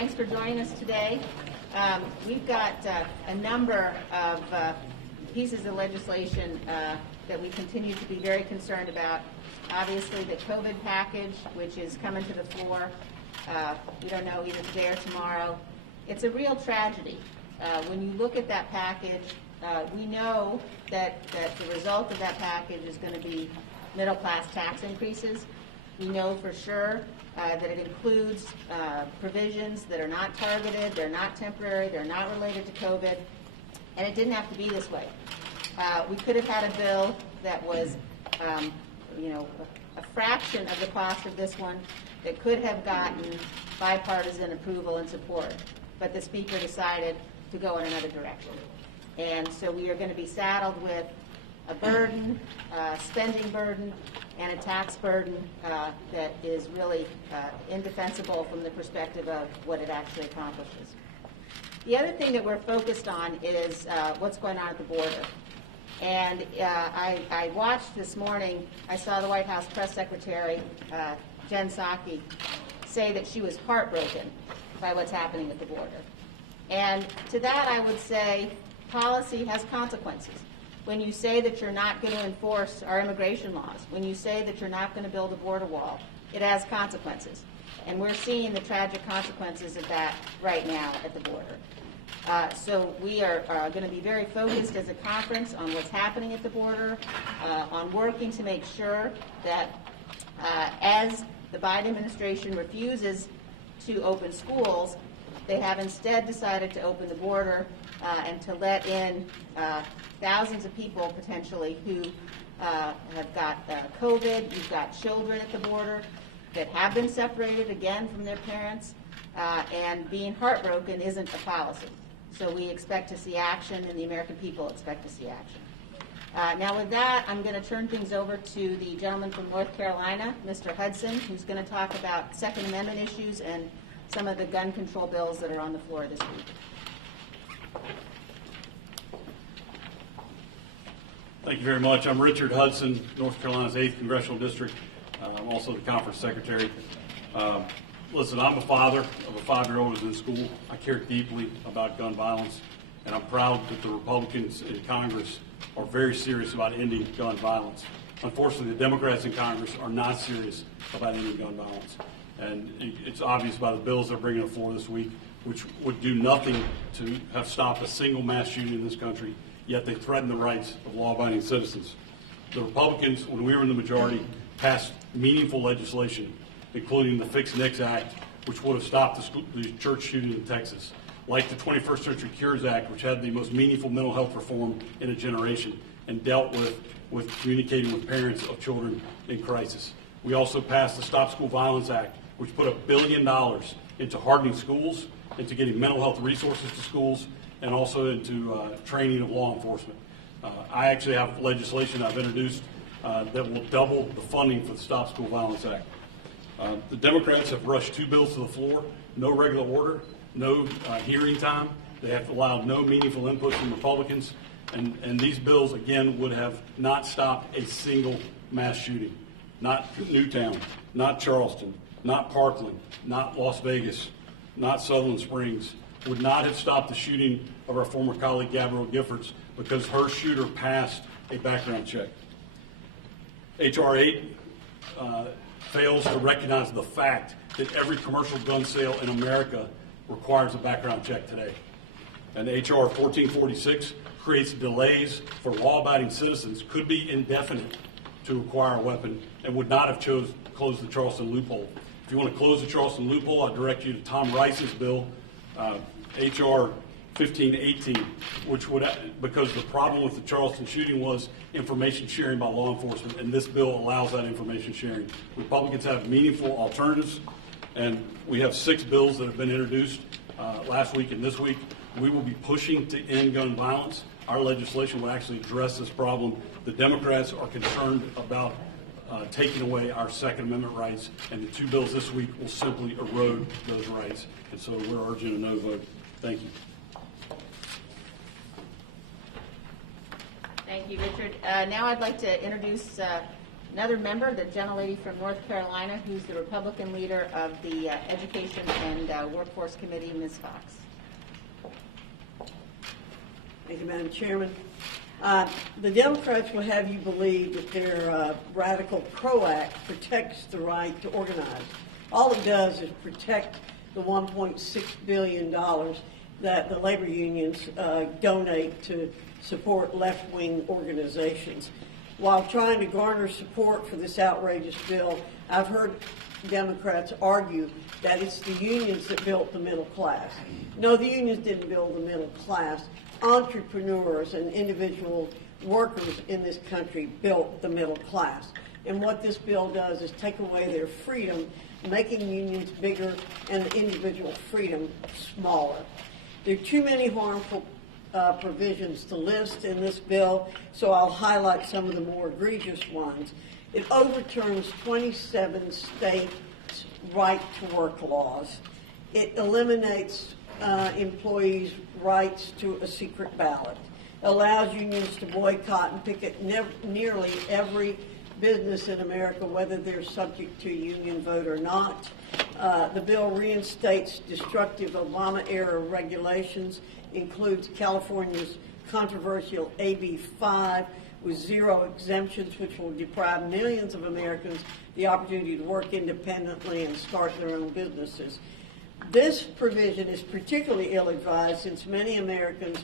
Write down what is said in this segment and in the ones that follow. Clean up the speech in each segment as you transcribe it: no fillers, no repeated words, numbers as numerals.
Thanks for joining us today. We've got a number of pieces of legislation that we continue to be very concerned about. Obviously, the COVID package, which is coming to the floor. We don't know either today or tomorrow. It's a real tragedy. When you look at that package, we know that the result of that package is going to be middle-class tax increases. We know for sure that it includes provisions that are not targeted, they're not temporary, they're not related to COVID, and it didn't have to be this way. We could have had a bill that was, a fraction of the cost of this one that could have gotten bipartisan approval and support, but the Speaker decided to go in another direction. And so we are going to be saddled with a burden, spending burden, and a tax burden that is really indefensible from the perspective of what it actually accomplishes. The other thing that we're focused on is what's going on at the border. And I watched this morning, I saw the White House Press Secretary, Jen Psaki, say that she was heartbroken by what's happening at the border. And to that I would say policy has consequences. When you say that you're not going to enforce our immigration laws, when you say that you're not going to build a border wall, it has consequences. And we're seeing the tragic consequences of that right now at the border. So we are going to be very focused as a conference on what's happening at the border, on working to make sure that as the Biden administration refuses to open schools, they have instead decided to open the border and to let in thousands of people potentially who have got COVID. You've got children at the border that have been separated again from their parents, and being heartbroken isn't a policy. So we expect to see action, and the American people expect to see action. Now with that, I'm going to turn things over to the gentleman from North Carolina, Mr. Hudson, who's going to talk about Second Amendment issues and some of the gun control bills that are on the floor this week. Thank you very much. I'm Richard Hudson, North Carolina's 8th Congressional District. I'm also the conference secretary. Listen, I'm a father of a 5-year-old who's in school. I care deeply about gun violence, and I'm proud that the Republicans in Congress are very serious about ending gun violence. Unfortunately, the Democrats in Congress are not serious about ending gun violence. And it's obvious by the bills they're bringing to the floor this week, which would do nothing to have stopped a single mass shooting in this country, yet they threaten the rights of law-abiding citizens. The Republicans, when we were in the majority, passed meaningful legislation, including the Fix NICS Act, which would have stopped the church shooting in Texas, like the 21st Century Cures Act, which had the most meaningful mental health reform in a generation and dealt with communicating with parents of children in crisis. We also passed the Stop School Violence Act, which put $1 billion into hardening schools, into getting mental health resources to schools, and also into training of law enforcement. I actually have legislation I've introduced that will double the funding for the Stop School Violence Act. The Democrats have rushed 2 bills to the floor, no regular order, no hearing time. They have allowed no meaningful input from Republicans, and these bills, again, would have not stopped a single mass shooting. Not Newtown, not Charleston, not Parkland, not Las Vegas, not Sutherland Springs, would not have stopped the shooting of our former colleague Gabrielle Giffords because her shooter passed a background check. H.R. 8 fails to recognize the fact that every commercial gun sale in America requires a background check today. And H.R. 1446 creates delays for law-abiding citizens, could be indefinite, to acquire a weapon, and would not have closed the Charleston loophole. If you want to close the Charleston loophole, I direct you to Tom Rice's bill, H.R. 1518, which would, because the problem with the Charleston shooting was information sharing by law enforcement, and this bill allows that information sharing. Republicans have meaningful alternatives, and we have 6 bills that have been introduced last week and this week. We will be pushing to end gun violence. Our legislation will actually address this problem. The Democrats are concerned about taking away our Second Amendment rights, and the 2 bills this week will simply erode those rights. And so we're urging a no vote. Thank you. Thank you, Richard. Now I'd like to introduce Another member, the gentlelady from North Carolina, who's the Republican leader of the Education and Workforce Committee, Ms. Fox. Thank you, Madam Chairman. The Democrats will have you believe that their radical PRO Act protects the right to organize. All it does is protect the $1.6 billion that the labor unions donate to support left-wing organizations. While trying to garner support for this outrageous bill, I've heard Democrats argue that it's the unions that built the middle class. No, the unions didn't build the middle class. Entrepreneurs and individual workers in this country built the middle class. And what this bill does is take away their freedom, making unions bigger and individual freedom smaller. There are too many harmful provisions to list in this bill, so I'll highlight some of the more egregious ones. It overturns 27 states' right-to-work laws. It eliminates employees' rights to a secret ballot. It allows unions to boycott and picket nearly every business in America, whether they're subject to a union vote or not. The bill reinstates destructive Obama-era regulations, includes California's controversial AB 5 with 0 exemptions, which will deprive millions of Americans the opportunity to work independently and start their own businesses. This provision is particularly ill-advised since many Americans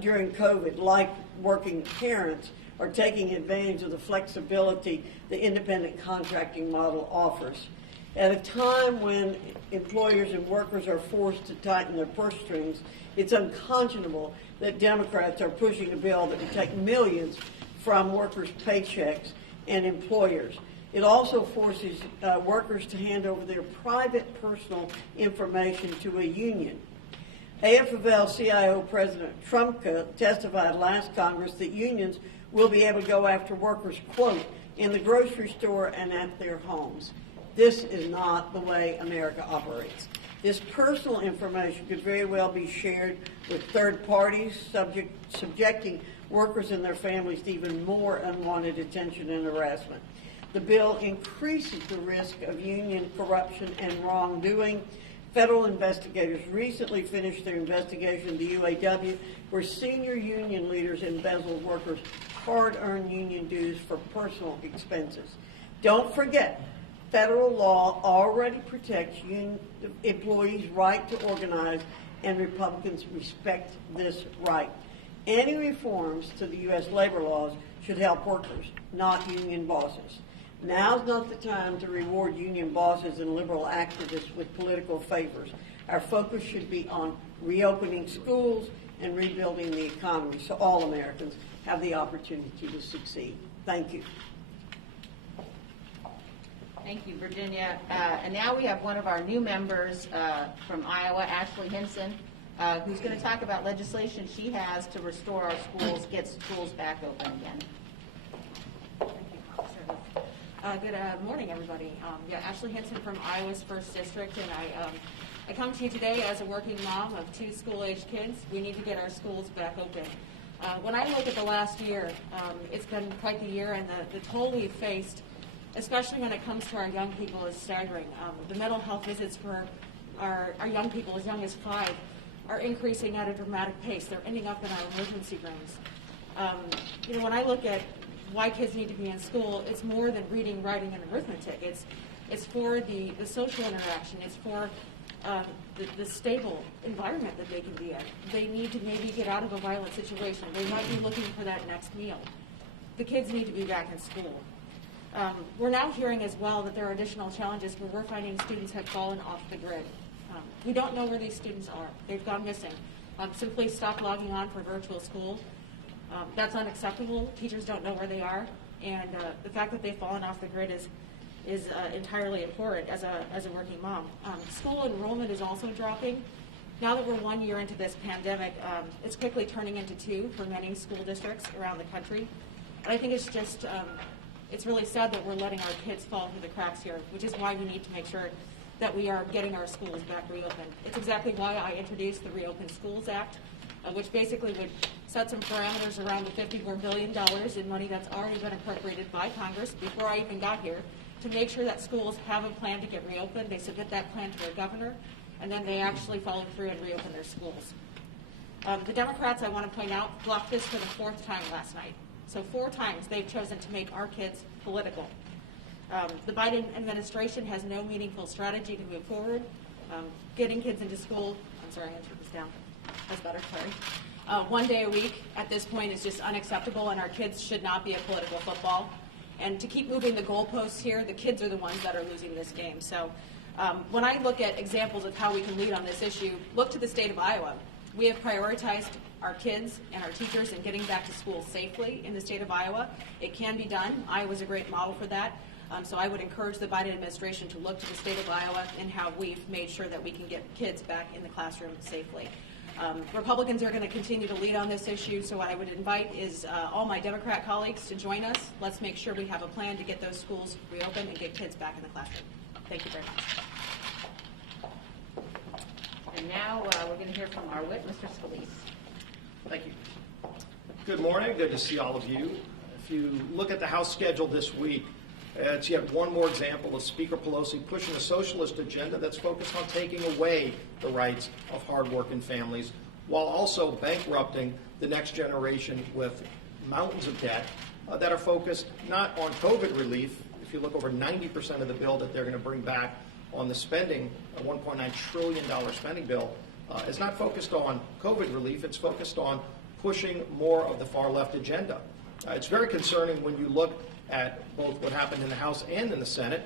during COVID, like working parents, are taking advantage of the flexibility the independent contracting model offers. At a time when employers and workers are forced to tighten their purse strings, it's unconscionable that Democrats are pushing a bill that would take millions from workers' paychecks and employers. It also forces workers to hand over their private personal information to a union. AFL-CIO President Trumka testified last Congress that unions will be able to go after workers, quote, in the grocery store and at their homes. This is not the way America operates. This personal information could very well be shared with third parties, subjecting workers and their families to even more unwanted attention and harassment. The bill increases the risk of union corruption and wrongdoing. Federal investigators recently finished their investigation of the UAW, where senior union leaders embezzled workers' hard-earned union dues for personal expenses. Don't forget, federal law already protects employees' right to organize, and Republicans respect this right. Any reforms to the U.S. labor laws should help workers, not union bosses. Now's not the time to reward union bosses and liberal activists with political favors. Our focus should be on reopening schools and rebuilding the economy so all Americans have the opportunity to succeed. Thank you. Thank you, Virginia. And now we have one of our new members from Iowa, Ashley Hinson, who's going to talk about legislation she has to restore our schools, get schools back open again. Good morning, everybody. Ashley Hinson from Iowa's 1st District, and I come to you today as a working mom of 2 school-aged kids. We need to get our schools back open. When I look at the last year, it's been quite the year, and the toll we've faced, especially when it comes to our young people, is staggering. The mental health visits for our young people as young as 5 are increasing at a dramatic pace. They're ending up in our emergency rooms. When I look at why kids need to be in school, it's more than reading, writing, and arithmetic. It's for the social interaction. It's for the stable environment that they can be in. They need to maybe get out of a violent situation. They might be looking for that next meal. The kids need to be back in school. We're now hearing as well that there are additional challenges where we're finding students have fallen off the grid. We don't know where these students are. They've gone missing. Simply stop logging on for virtual school. That's unacceptable. Teachers don't know where they are, and the fact that they've fallen off the grid is entirely abhorrent as a working mom. School enrollment is also dropping. Now that we're 1 year into this pandemic, it's quickly turning into 2 for many school districts around the country. And I think it's just it's really sad that we're letting our kids fall through the cracks here, which is why we need to make sure that we are getting our schools back reopened. It's exactly why I introduced the Reopen Schools Act. which basically would set some parameters around the $54 billion in money that's already been appropriated by Congress before I even got here, to make sure that schools have a plan to get reopened. They submit that plan to their governor, and then they actually follow through and reopen their schools. The Democrats, I want to point out, blocked this for the 4th time last night. So 4 times they've chosen to make our kids political. The Biden administration has no meaningful strategy to move forward. Getting kids into school, I'm sorry, I'm going to turn this down. That's better, sorry. 1 day a week at this point is just unacceptable, and our kids should not be a political football. And to keep moving the goalposts here, the kids are the ones that are losing this game. So when I look at examples of how we can lead on this issue, look to the state of Iowa. We have prioritized our kids and our teachers in getting back to school safely in the state of Iowa. It can be done. Iowa's a great model for that. So I would encourage the Biden administration to look to the state of Iowa and how we've made sure that we can get kids back in the classroom safely. Republicans are going to continue to lead on this issue, so what I would invite is all my Democrat colleagues to join us. Let's make sure we have a plan to get those schools reopened and get kids back in the classroom. Thank you very much. And now we're going to hear from our whip, Mr. Scalise. Thank you. Good morning. Good to see all of you. If you look at the House schedule this week, it's yet one more example of Speaker Pelosi pushing a socialist agenda that's focused on taking away the rights of hardworking families while also bankrupting the next generation with mountains of debt that are focused not on COVID relief. If you look over 90% of the bill that they're going to bring back on the spending, a $1.9 trillion spending bill, is not focused on COVID relief. It's focused on pushing more of the far left agenda. It's very concerning when you look at both what happened in the House and in the Senate.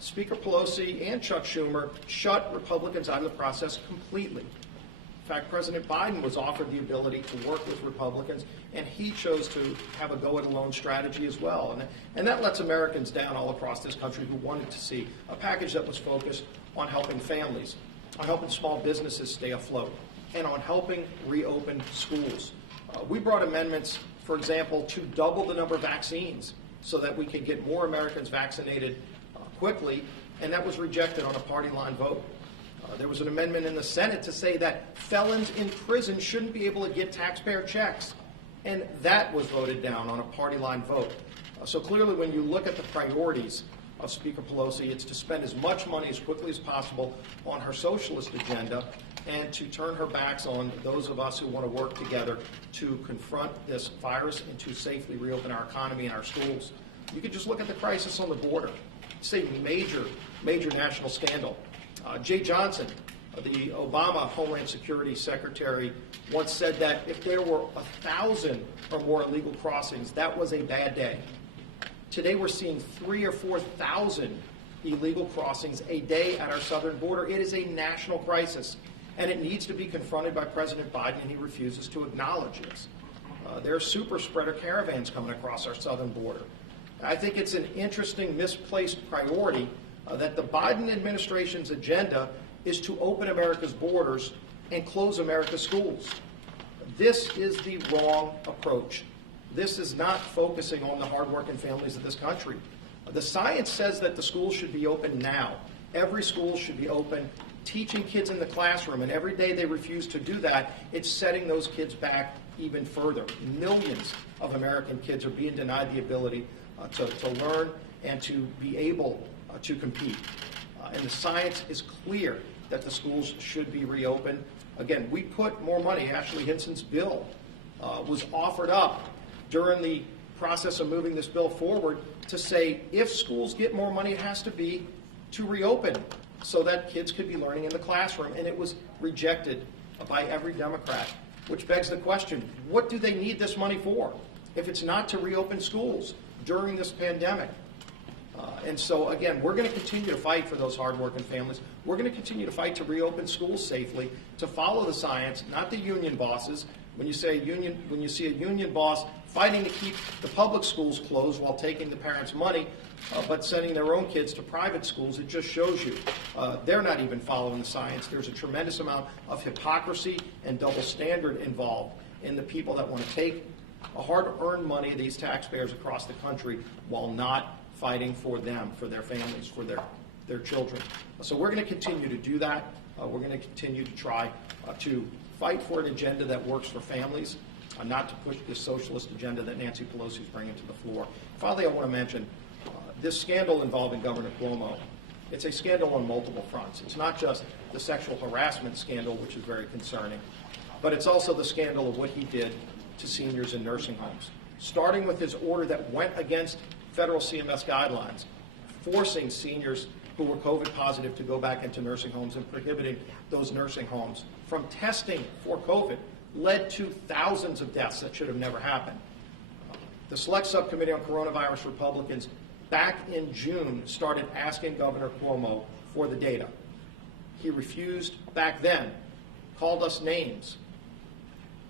Speaker Pelosi and Chuck Schumer shut Republicans out of the process completely. In fact, President Biden was offered the ability to work with Republicans, and he chose to have a go-it-alone strategy as well. And that lets Americans down all across this country who wanted to see a package that was focused on helping families, on helping small businesses stay afloat, and on helping reopen schools. We brought amendments, for example, to double the number of vaccines so that we could get more Americans vaccinated quickly, and that was rejected on a party line vote. There was an amendment in the Senate to say that felons in prison shouldn't be able to get taxpayer checks, and that was voted down on a party line vote. So clearly, when you look at the priorities of Speaker Pelosi, it's to spend as much money as quickly as possible on her socialist agenda and to turn her backs on those of us who want to work together to confront this virus and to safely reopen our economy and our schools. You could just look at the crisis on the border. It's a major, major national scandal. Jay Johnson, the Obama Homeland Security Secretary, once said that if there were 1,000 or more illegal crossings, that was a bad day. Today we're seeing 3,000 or 4,000 illegal crossings a day at our southern border. It is a national crisis, and it needs to be confronted by President Biden, and he refuses to acknowledge this. There are super spreader caravans coming across our southern border. I think it's an interesting, misplaced priority that the Biden administration's agenda is to open America's borders and close America's schools. This is the wrong approach. This is not focusing on the hardworking families of this country. The science says that the schools should be open now. Every school should be open, teaching kids in the classroom, and every day they refuse to do that, it's setting those kids back even further. Millions of American kids are being denied the ability to learn and to be able to compete. And the science is clear that the schools should be reopened. Again, we put more money. Ashley Hinson's bill was offered up during the process of moving this bill forward to say if schools get more money, it has to be to reopen so that kids could be learning in the classroom. And it was rejected by every Democrat, which begs the question, what do they need this money for if it's not to reopen schools during this pandemic? And so, again, we're going to continue to fight for those hardworking families. We're going to continue to fight to reopen schools safely, to follow the science, not the union bosses. When you see a union boss fighting to keep the public schools closed while taking the parents' money, but sending their own kids to private schools, it just shows you they're not even following the science. There's a tremendous amount of hypocrisy and double standard involved in the people that want to take a hard-earned money of these taxpayers across the country while not fighting for them, for their families, for their children. So we're going to continue to do that. We're going to continue to try to fight for an agenda that works for families, not to push this socialist agenda that Nancy Pelosi is bringing to the floor. Finally, I want to mention this scandal involving Governor Cuomo. It's a scandal on multiple fronts. It's not just the sexual harassment scandal, which is very concerning, but it's also the scandal of what he did to seniors in nursing homes, starting with his order that went against federal CMS guidelines, forcing seniors who were COVID positive to go back into nursing homes and prohibiting those nursing homes from testing for COVID, led to thousands of deaths that should have never happened. The Select Subcommittee on Coronavirus Republicans back in June started asking Governor Cuomo for the data. He refused back then, called us names,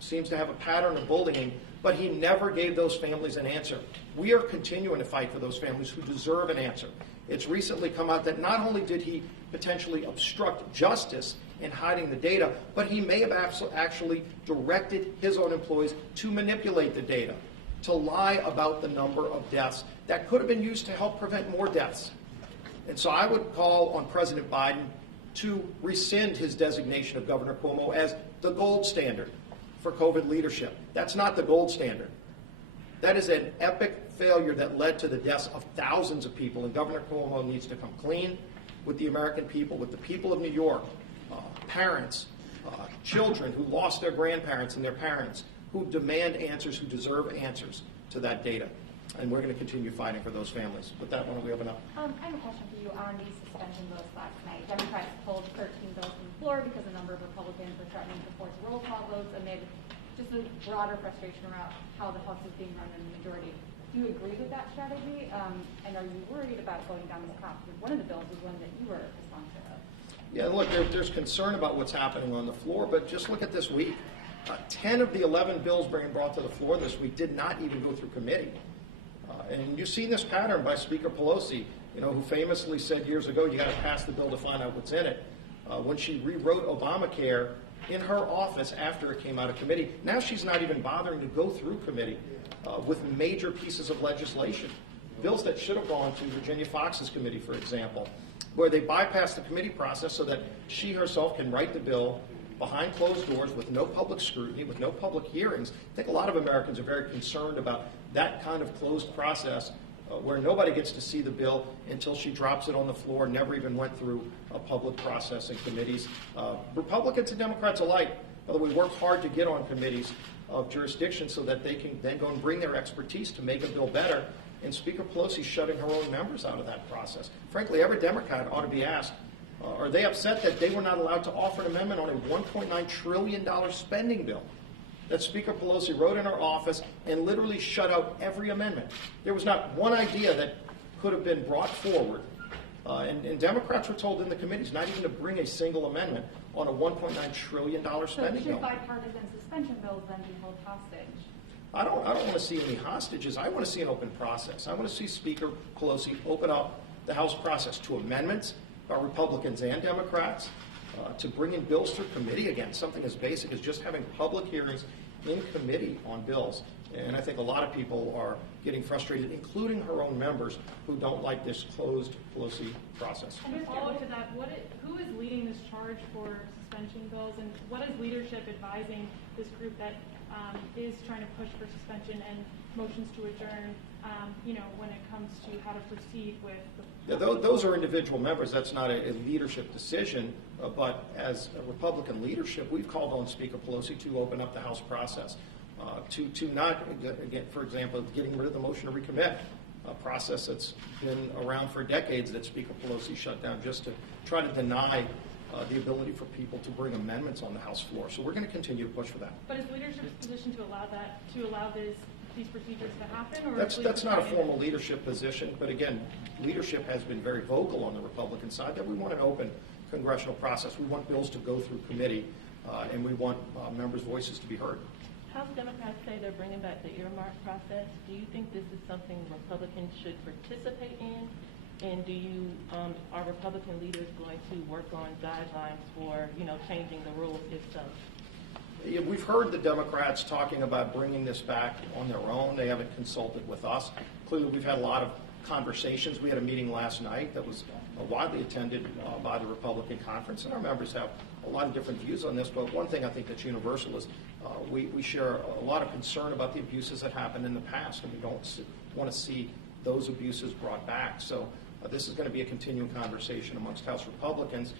seems to have a pattern of bullying, but he never gave those families an answer. We are continuing to fight for those families who deserve an answer. It's recently come out that not only did he potentially obstruct justice in hiding the data, but he may have actually directed his own employees to manipulate the data, to lie about the number of deaths that could have been used to help prevent more deaths. And so I would call on President Biden to rescind his designation of Governor Cuomo as the gold standard for COVID leadership. That's not the gold standard. That is an epic failure that led to the deaths of thousands of people, and Governor Cuomo needs to come clean with the American people, with the people of New York, parents, children who lost their grandparents and their parents, who demand answers, who deserve answers to that data. And we're going to continue fighting for those families. With that, why don't we open up? I have a question for you on these suspension bills last night. Democrats pulled 13 bills from the floor because a number of Republicans were threatening to force roll call votes amid just a broader frustration around how the House is being run in the majority. Do you agree with that strategy? And are you worried about going down this path? Because one of the bills was one that you were a sponsor of. Yeah, look, there's concern about what's happening on the floor, but just look at this week. 10 of the 11 bills being brought to the floor this week did not even go through committee. And you've seen this pattern by Speaker Pelosi, who famously said years ago, you got to pass the bill to find out what's in it. When she rewrote Obamacare in her office after it came out of committee, now she's not even bothering to go through committee with major pieces of legislation. Bills that should have gone to Virginia Fox's committee, for example, where they bypass the committee process so that she herself can write the bill behind closed doors with no public scrutiny, with no public hearings. I think a lot of Americans are very concerned about that kind of closed process where nobody gets to see the bill until she drops it on the floor, never even went through a public process in committees. Republicans and Democrats alike, by the way, work hard to get on committees of jurisdiction so that they can then go and bring their expertise to make a bill better. And Speaker Pelosi's shutting her own members out of that process. Frankly, every Democrat ought to be asked, are they upset that they were not allowed to offer an amendment on a $1.9 trillion spending bill that Speaker Pelosi wrote in her office and literally shut out every amendment? There was not one idea that could have been brought forward. And Democrats were told in the committees not even to bring a single amendment on a $1.9 trillion spending So bill. should bipartisan suspension bills then be held hostage? I don't want to see any hostages. I want to see an open process. I want to see Speaker Pelosi open up the House process to amendments by Republicans and Democrats, to bring in bills through committee again, something as basic as just having public hearings in committee on bills. And I think a lot of people are getting frustrated, including her own members, who don't like this closed Pelosi process. And to follow to that, who is leading this charge for suspension bills, and what is leadership advising this group that is trying to push for suspension and motions to adjourn, when it comes to how to proceed with the... Yeah, those are individual members. That's not a leadership decision, but as a Republican leadership, we've called on Speaker Pelosi to open up the House process, to not, again, for example, getting rid of the motion to recommit, a process that's been around for decades that Speaker Pelosi shut down just to try to deny the ability for people to bring amendments on the House floor. So we're going to continue to push for that. But is leadership's position to allow these procedures to happen? Or That's not a formal leadership position, but again, leadership has been very vocal on the Republican side that we want an open congressional process. We want bills to go through committee, and we want members' voices to be heard. House Democrats say they're bringing back the earmark process. Do you think this is something Republicans should participate in? And are Republican leaders going to work on guidelines for, changing the rules if so? Yeah, we've heard the Democrats talking about bringing this back on their own. They haven't consulted with us. Clearly, we've had a lot of conversations. We had a meeting last night that was widely attended by the Republican conference, and our members have a lot of different views on this, but one thing I think that's universal is we share a lot of concern about the abuses that happened in the past, and we don't want to see those abuses brought back. So this is going to be a continuing conversation amongst House Republicans.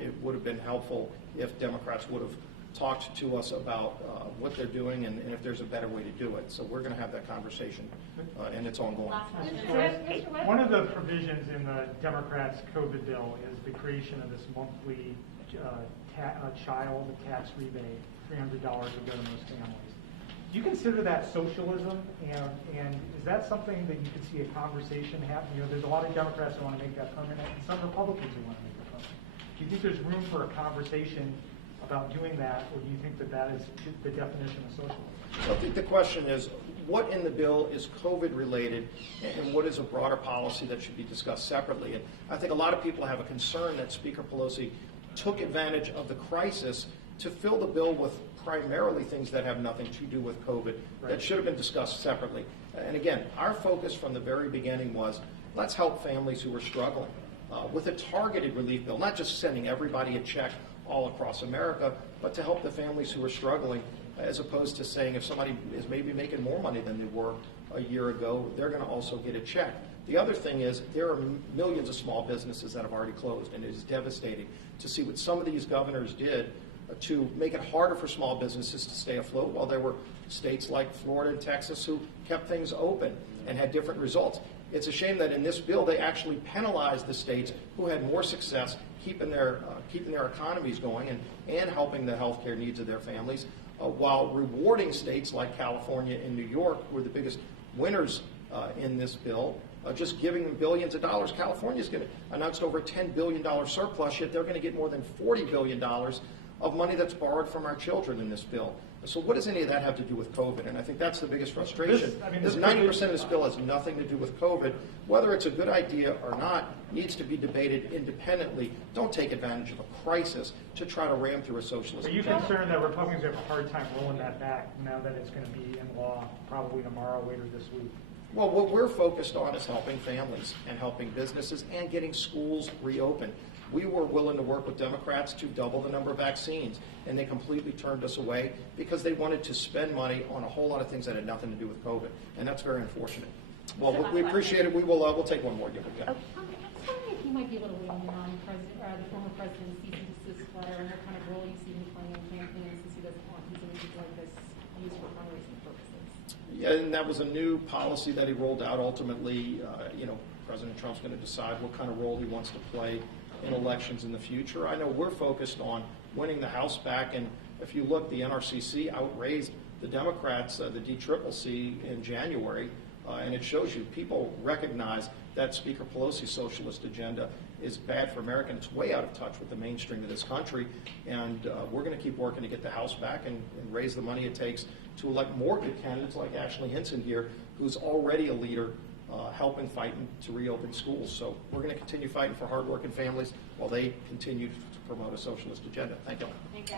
It would have been helpful if Democrats would have talked to us about what they're doing and if there's a better way to do it. So we're going to have that conversation, and it's ongoing. One of the provisions in the Democrats' COVID bill is the creation of this monthly child tax rebate. $300 would go to most families. Do you consider that socialism? And is that something that you could see a conversation happen? You know, there's a lot of Democrats who want to make that permanent, and some Republicans who want to make it permanent. Do you think there's room for a conversation about doing that, or do you think that that is the definition of socialism? I think the question is, what in the bill is COVID related, and what is a broader policy that should be discussed separately? And I think a lot of people have a concern that Speaker Pelosi took advantage of the crisis to fill the bill with primarily things that have nothing to do with COVID that should have been discussed separately. And again, our focus from the very beginning was, let's help families who are struggling with a targeted relief bill, not just sending everybody a check all across America, but to help the families who are struggling, as opposed to saying if somebody is maybe making more money than they were a year ago, they're going to also get a check. The other thing is there are millions of small businesses that have already closed, and it is devastating to see what some of these governors did to make it harder for small businesses to stay afloat, while there were states like Florida and Texas who kept things open and had different results. It's a shame that in this bill they actually penalized the states who had more success keeping their economies going and helping the healthcare needs of their families, while rewarding states like California and New York, who were the biggest winners in this bill, just giving them billions of dollars. California's going to announce over a $10 billion surplus, yet they're going to get more than $40 billion of money that's borrowed from our children in this bill. So what does any of that have to do with COVID? And I think that's the biggest frustration. This 90% of this bill has nothing to do with COVID. Whether it's a good idea or not needs to be debated independently. Don't take advantage of a crisis to try to ram through a socialist. Are you concerned that Republicans have a hard time rolling that back now that it's going to be in law probably tomorrow, later this week? Well, what we're focused on is helping families and helping businesses and getting schools reopened. We were willing to work with Democrats to double the number of vaccines, and they completely turned us away because they wanted to spend money on a whole lot of things that had nothing to do with COVID, and that's very unfortunate. Well, we appreciate it. We'll take one more. I was wondering if you might be able to weigh in on the former president's cease and desist letter and what kind of role you see him playing in campaigns, since he doesn't want his image like this used for fundraising purposes. Yeah, and that was a new policy that he rolled out. Ultimately, President Trump's going to decide what kind of role he wants to play in elections in the future. I know we're focused on winning the House back, and if you look, the NRCC outraised the Democrats, the DCCC, in January, and it shows you people recognize that Speaker Pelosi's socialist agenda is bad for America, and it's way out of touch with the mainstream of this country, and we're going to keep working to get the House back and raise the money it takes to elect more good candidates like Ashley Hinson here, who's already a leader helping fighting to reopen schools. So we're going to continue fighting for hardworking families while they continue to promote a socialist agenda. Thank you. Thank you.